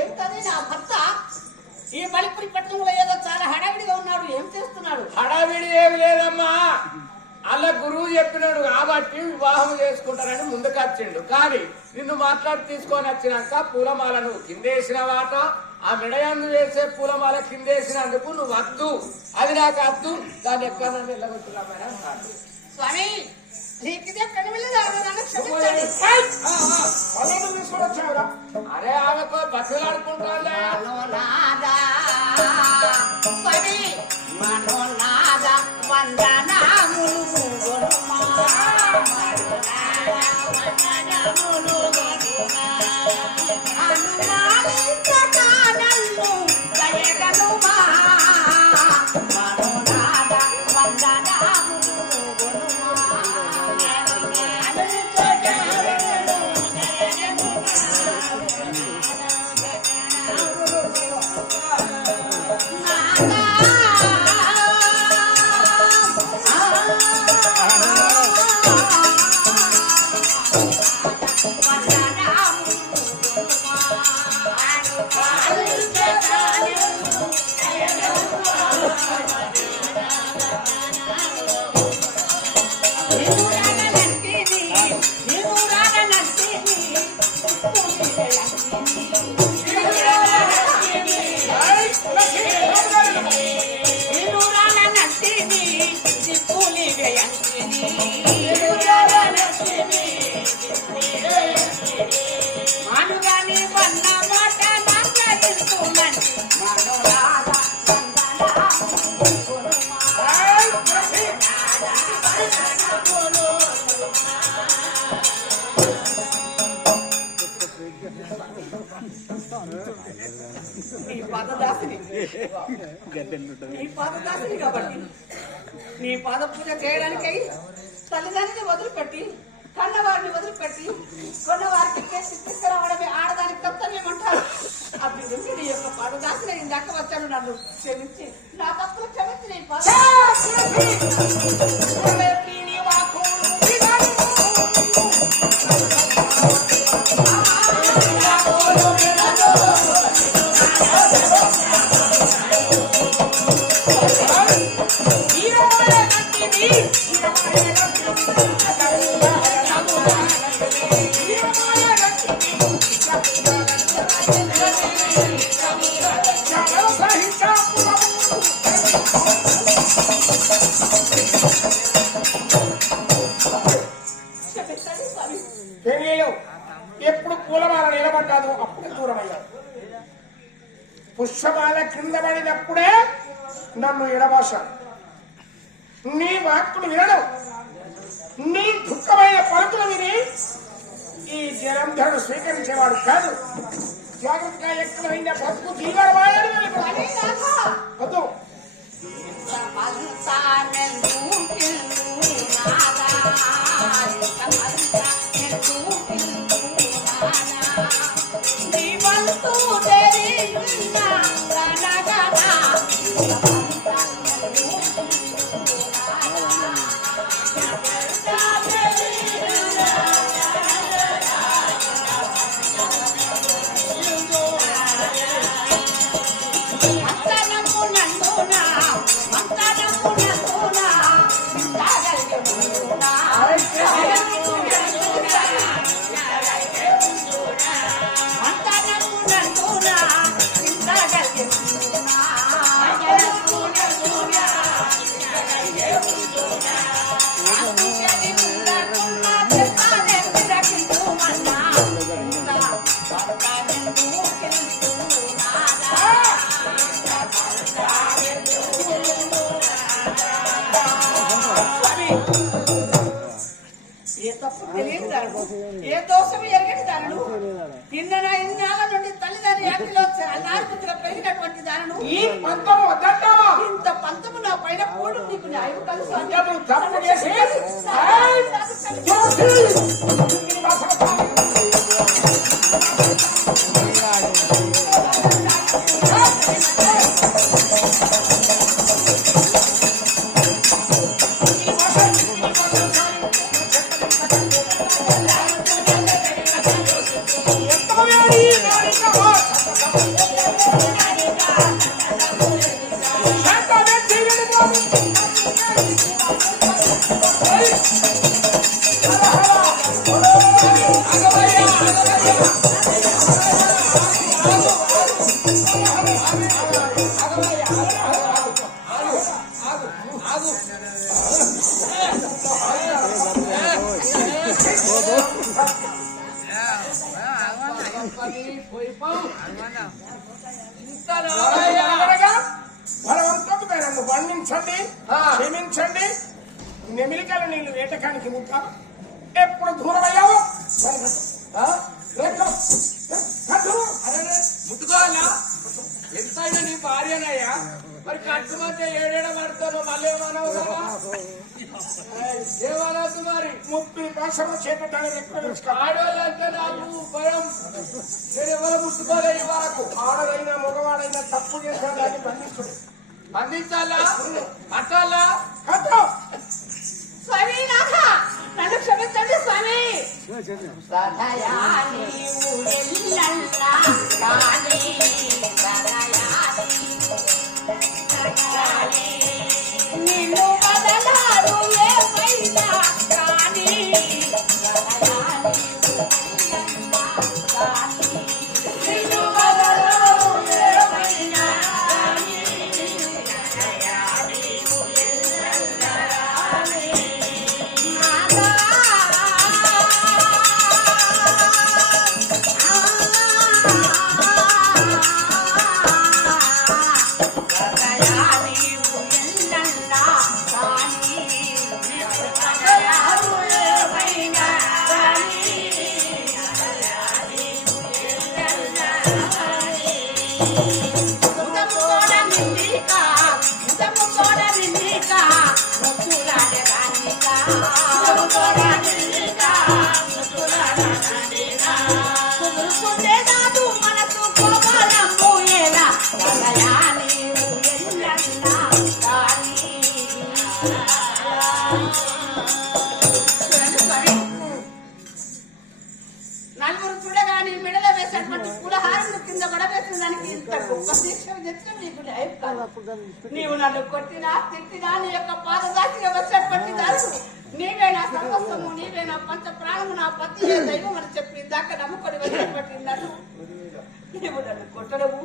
ఏమిటది నా భర్త ఈ మలిపురి పట్టణంలో ఏదో చాలా హడావిడిగా ఉన్నాడు. ఏం చేస్తున్నాడు? హడావిడి ఏమి లేదమ్మా. అలా గురువు చెప్పినాడు కాబట్టి వివాహం చేసుకుంటారని ముందుకు వచ్చిండు. కానీ నిన్ను మాట్లాడి తీసుకొని వచ్చినాక పూలమాల నువ్వు కిందేసిన వాట ఆ మెడయందు వేసే పూలమాల కిందేసినందుకు నువ్వు వద్దు, అది నాకు వద్దు, దాన్ని ఎక్కడ వెళ్ళగొట్టున్నామని అన్నాడు. స్వామి అరే ఆమెతో బతులాడుకుంటా కాబట్టి నీ పాద పూజ చేయడానికి తల్లిదండ్రుని వదిలిపెట్టి కన్నవారిని వదిలిపెట్టి కొన్నవారికి తీసుకురావడమే ఆడదానికి కర్తవ్యమంటారు. అప్పుడు నీ యొక్క పాదదాసిని ఇందాక వచ్చాను. నన్ను క్షమించి నా తప్పులు క్షమించి నీ పాద ఎప్పుడు పూలమాల నిలబడ్డాదు అప్పుడు దూరమయ్యాడు. పుష్పమాల కింద పడినప్పుడే నన్ను ఎడబాశాడు. నీ వాక్కులు వినడం, నీ దుఃఖమైన పలుకులు విని ఈ జలంధరుడు స్వీకరించేవాడు కాదు. జాగ్రత్తగా ఎక్కడైన బ్రతుకు దీవరమాయని వద్దు. ఏ దోషం ఎరగని దానను ఇన్నాళ్ళ నుండి తల్లిదండ్రి యాటిలో అనార్పుతుగా పెరిగినటువంటి దానను ఈ పంతము వద్దంటావా? ఇంత పంతము నా పైన పోడు నీకు న్యాయం కలుసు నన్ను బంధించండి, క్షమించండి. నెమిలికల నీళ్లు వేటకానికి ముక్క ఎప్పుడు దూరం అయ్యావు ముట్టుకోవాలా? ఎంతైనా నీ భార్యనయ్యా, మరి కట్టుమంటే ఏడేడ పడతాను మళ్ళీ ఏమనవు కదా? ఏమనద్దు మరి. 30 పైసలు చేపట్టాలని ఆడవాళ్ళంటే నాకు భయం. నేను ఎవరు ముట్టుకోలే ఈ వరకు. ఆడదైనా మగవాడైనా తప్పు చేసిన దాన్ని బంధించుడు. బంధించాలా? కట్టాలా? కట్టు. స్వామి నాథ నన్ను క్షమించండి స్వామి. సదయా నీవు ఎల్లన్నా కాని సదయా నిన్ను బదలాడు ఏమైనా కాని సదయా నీవు ఎల్లన్నా కాని నిన్ను బదలాడు ఏమైనా కాని సదయా నీవు ఎల్లన్నా కాని నలుగురు చూడగాని మెడలో వేసేటువంటి పులహారం కింద పడవేసిన దానికి ఇంత గొప్ప శిక్ష తెచ్చడం నీకు లైఫ్ కాదు. నీవు నన్ను కొట్టినా తిట్టినా నీ యొక్క పాదదాసిగా వచ్చేటువంటి దారుడు నీవే నా సర్వస్వము, నీవే నా పంచ ప్రాణము, నా పతి దైవం అని చెప్పి దాకా నమ్ముకొని వచ్చేటువంటి నన్ను నీవు నన్ను కొట్టడము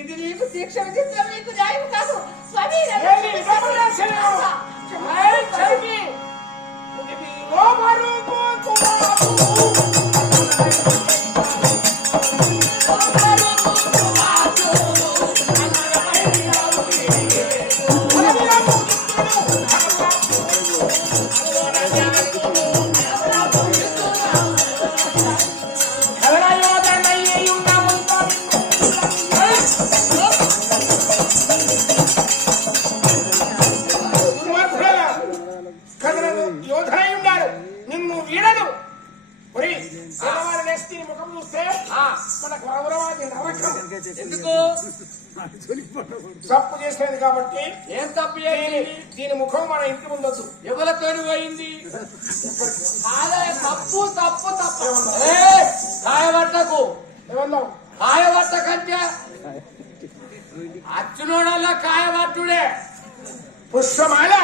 ఇది నీకు శిక్ష విధించడం నీకు న్యాయం కాదు. స్వామి యోధనై ఉన్నారు, నిన్ను వీడదు. ముఖం చూస్తే మనకు రౌరవాది నరకం. ఎందుకు? తప్పు చేసినది కాబట్టి. ఏం తప్పు చేసింది? దీని ముఖం మన ఇంటి ముందొద్దు. ఎవరితో పోయింది? తప్పు తప్పు తప్పు. కాయబట్టకు ఏమన్నావు? కాయబట్ట కంటే అచ్చునోడల్లా కాయబట్టుడే. పుష్పమాల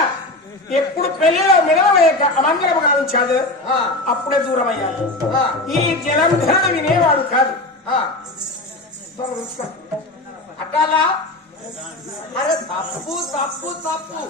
ఎప్పుడు పెళ్లిలో మిడవలేక అమంగళం గావించాడు, అప్పుడే దూరం అయ్యాడు. ఈ జలంధరణ వినేవాడు కాదు. అట్టాలా? అరే తప్పు తప్పు తప్పు.